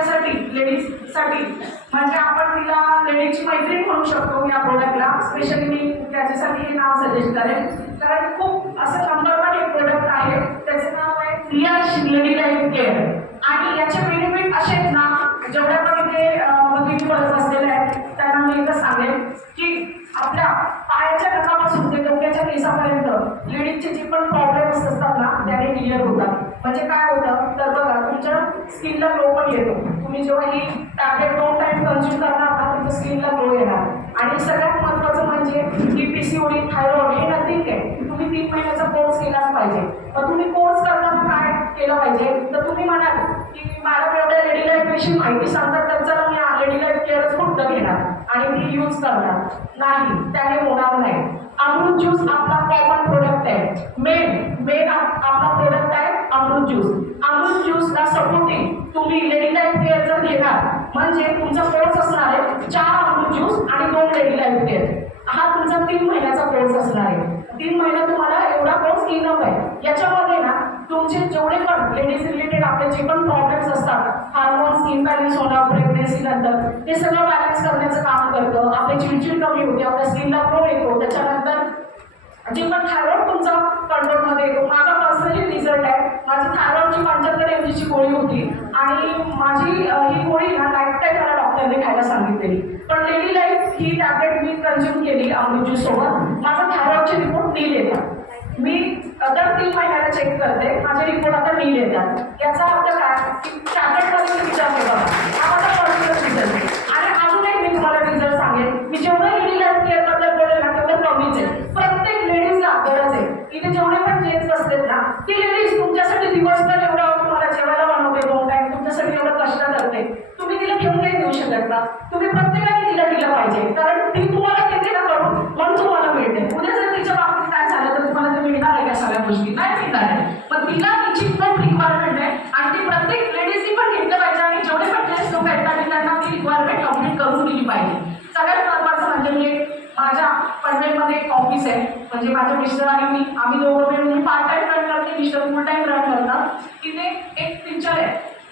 आपल्यासाठी लेडीजसाठी म्हणजे आपण तिला लेडीजची मैत्रीण म्हणू शकतो या प्रोडक्टला. स्पेशली मी त्याच्यासाठी हे नाव सजेस्ट करेन, कारण खूप असं नंबर वन एक प्रोडक्ट आहे. त्याचं नाव आहे रियाज लेडी लाईफ केअर. आणि याचे बेनिफिट असे आहेत ना, जेवढ्या पण इथे भगिनी बोलत बसलेल्या आहेत त्यांना मी एकच सांगेन की आपल्या पायाच्या नखापासून ते डोक्याच्या केसापर्यंत लेडीजचे जे पण प्रॉब्लेम्स असतात ना त्याने क्लिअर होतात. म्हणजे काय होतं तर बघा, तुमच्या स्किनला ग्लो पण येतो. तुम्ही जेव्हा ही टॅबलेट 2 टाइम कन्झ्युम करणार ना तुमच्या स्किनला ग्लो येणार. आणि सगळ्यात महत्त्वाचं म्हणजे की पीसीओडी, थायरॉइड हे नथिंग आहे. तुम्ही 3 महिन्याचा कोर्स केलाच पाहिजे. मग तुम्ही कोर्स करताना काय केलं पाहिजे, तर तुम्ही म्हणाल की मॅडम एवढ्या लेडी लाईफ विषयी माहिती सांगतात तर चला मी लेडी लाईफ केअरच फक्त घेणार आणि मी यूज करणार. नाही, त्याने होणार नाही. अमृत ज्यूस आपला कॉमन प्रोडक्ट आहे. मेन आपला प्रोडक्ट आहे अमृत ज्यूस. अमृत ज्यूसला सपोर्टिंग तुम्ही लेडी लाईफ केअर जर घेणार म्हणजे तुमचा कोर्स असणार आहे 4 अमृत ज्यूस आणि 2 लेडी लाईफ केअर. हा तुमचा 3 महिन्याचा कोर्स असणार आहे. 3 महिने तुम्हाला एवढा कोर्स इनफ आहे. याच्यामध्ये ना तुमचे जेवढे पण लेडीज रिलेटेड आपले जे पण प्रॉब्लेम्स असतात, हार्मोन्स इम्बॅलन्स होणं प्रेग्नन्सी नंतर, ते सगळं बॅलन्स करण्याचं काम करतं. आपली चिडचिड कमी होते, आपल्या स्किनला ग्लो येतो. त्याच्यानंतर जे पण थायरॉइड तुमचा कंट्रोलमध्ये येतो. माझा पर्सनली रिझल्ट आहे. माझी थायरॉइडची 75 mg ची गोळी होती आणि माझी ही गोळी ना लाईफ टाईम मला डॉक्टरने खायला सांगितलेली. पण लेडी लाईफ ही टॅबलेट मी कन्झ्युम केली अमृत ज्यूस सोबत. माझा थायरॉइडचे रिपोर्ट नील येतात. मी दर 3 महिन्याला चेक करते, माझे रिपोर्ट आता नील येतात. याचा अर्थ काय की टॅबलेटमध्ये मी विचार होता. हा माझा पर्सनल रिझल्ट आहे. आणि अजून एक मी तुम्हाला रिझल्ट सांगेन, मी जेवढं लेडी लाईफ केअरबद्दल बोलेल ना तेवढं कमीच आहे. प्रत्येक लेडीजला गरज आहे. इथे जेवढे पण जेंट्स बसलेत ना ती लेडीज तुमच्यासाठी दिवसभर एवढं तुम्हाला जेवायला बनवते, 2 टाइम तुमच्यासाठी एवढं कष्ट करते. तुम्ही तिला घेऊन नाही देऊ शकत ना. तुम्ही प्रत्येकाने तिला दिलं पाहिजे, कारण ती तुम्हाला देते ना करून म्हणून तुम्हाला मिळते. उद्या जर तिच्या बाबतीत काय झालं तर तुम्हाला ते मिळणार आहे का? सगळ्या गोष्टी नाही मिळणार आहे. पण तिला तिची पण रिक्वायरमेंट आहे आणि ती प्रत्येक लेडीजनी पण घेतलं पाहिजे. आणि जेवढे पण जेंट्स लोक आहेत त्यांना ती रिक्वायरमेंट कम्प्लीट करून दिली पाहिजे. सगळ्यात महत्त्वाचं म्हणजे मी माझ्या पनवेलमध्ये एक ऑफिस आहे. म्हणजे माझ्या मिस्टर आणि आम्ही दोघं मिळून, मी पार्ट टाइम रन करते, मिस्टर फुल टाइम रन करतात. तिथे एक टीचर आहे,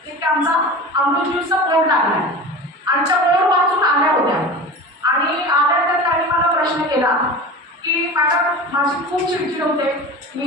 तिथे आमचा अमृत ज्यूसचा बोर्ड लागला आहे. आमच्या बोर्ड वाचून आल्या होत्या आणि आल्या तर त्यांनी मला प्रश्न केला की मॅडम माझी खूप चिडचिड होते, मी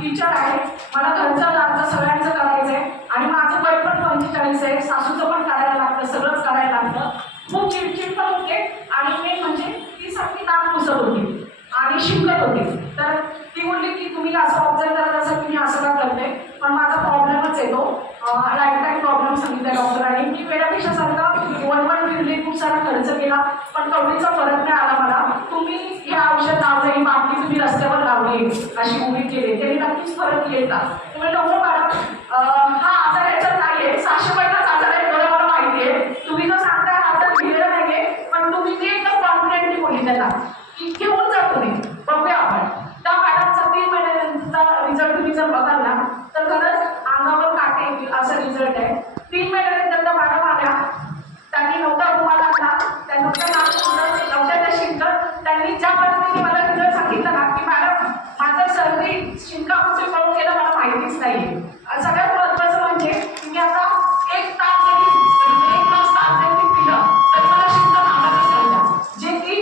टीचर आहे, मला घरचं लागतं सगळ्यांचं करायचं आहे आणि माझं वय पण 45 आहे, सासूचं पण करायला लागतं, सगळंच करायला लागतं. खूप चिडचिड पण होते आणि मेन म्हणजे ती सारखी नाक पुसत होती आणि शिंकत होती. तर ती बोलली की तुम्ही असं ऑब्झर्व करत असाल की मी असं का करते, पण माझा प्रॉब्लेमच येतो. लाईफ टाईम प्रॉब्लेम सांगितला डॉक्टरांनी की वेळापेक्षा सारखा 1 फिरले, खूप सारा खर्च केला पण कवडीचा फरक नाही आला मला. तुम्ही हे औषध लावलं, ही बाटली तुम्ही रस्त्यावर लावली, अशी उभी केली, त्याने नक्कीच फरक येईल का? तुम्ही हो मॅडम, हा आजार याच्यात नाही आहे, 600 आजार आहे एवढं मला माहिती आहे. तुम्ही जर सांगताय हा आजार लिहिलं नाही आहे, पण तुम्ही ते एकदम कॉन्फिडेंटली बोलली त्याला की घेऊन जा तुम्ही, बघूया आपण. त्या मॅडमचा 3 महिन्यानंतरचा रिझल्ट तुम्ही जर बघाल ना तर खरंच अंगावर काटे येतील असा रिझल्ट आहे. 3 महिन्यानंतर त्या मॅडम आल्या, त्यांनी नव्हता रुमाला आणला, त्या नव्हत्या त्या शिंकत. त्यांनी ज्या पद्धतीने मला रिझल्ट सांगितलं ना की मॅडम माझं सर्दी शिंका कुठे पळून गेलं मला माहितीच नाही. सगळ्यात महत्त्वाचं म्हणजे मी आता 1 तास जरी 1 तास जरी पिलं तरी मला शिंका थांबतच नव्हत्या. जे की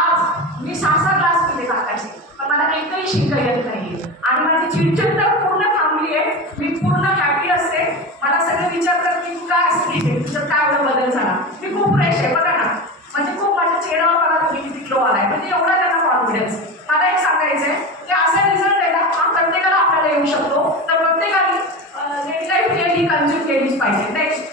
आज मी 6 ग्लास पिले टाकायचे पण मला एकही शिंका येत नाही. आणि माझी चिडचिड तर पूर्ण थांबली आहे. मी पूर्ण हॅपी असते. मला सगळे विचारतात की तू काय असते, तुझ्यात काय एवढा बदल झाला. मी खूप फ्रेश आहे बघा ना, म्हणजे खूप माझ्या चेहऱ्यावर मला तुम्ही किती ग्लो आलाय, म्हणजे एवढा त्यांना कॉन्फिडन्स. मला एक सांगायचं आहे की असा रिझल्ट आहे ना हा प्रत्येकाला आपल्याला येऊ शकतो. तर प्रत्येकाने लेडी लाईफ केअर ही कन्झ्युम केलीच पाहिजे. नेक्स्ट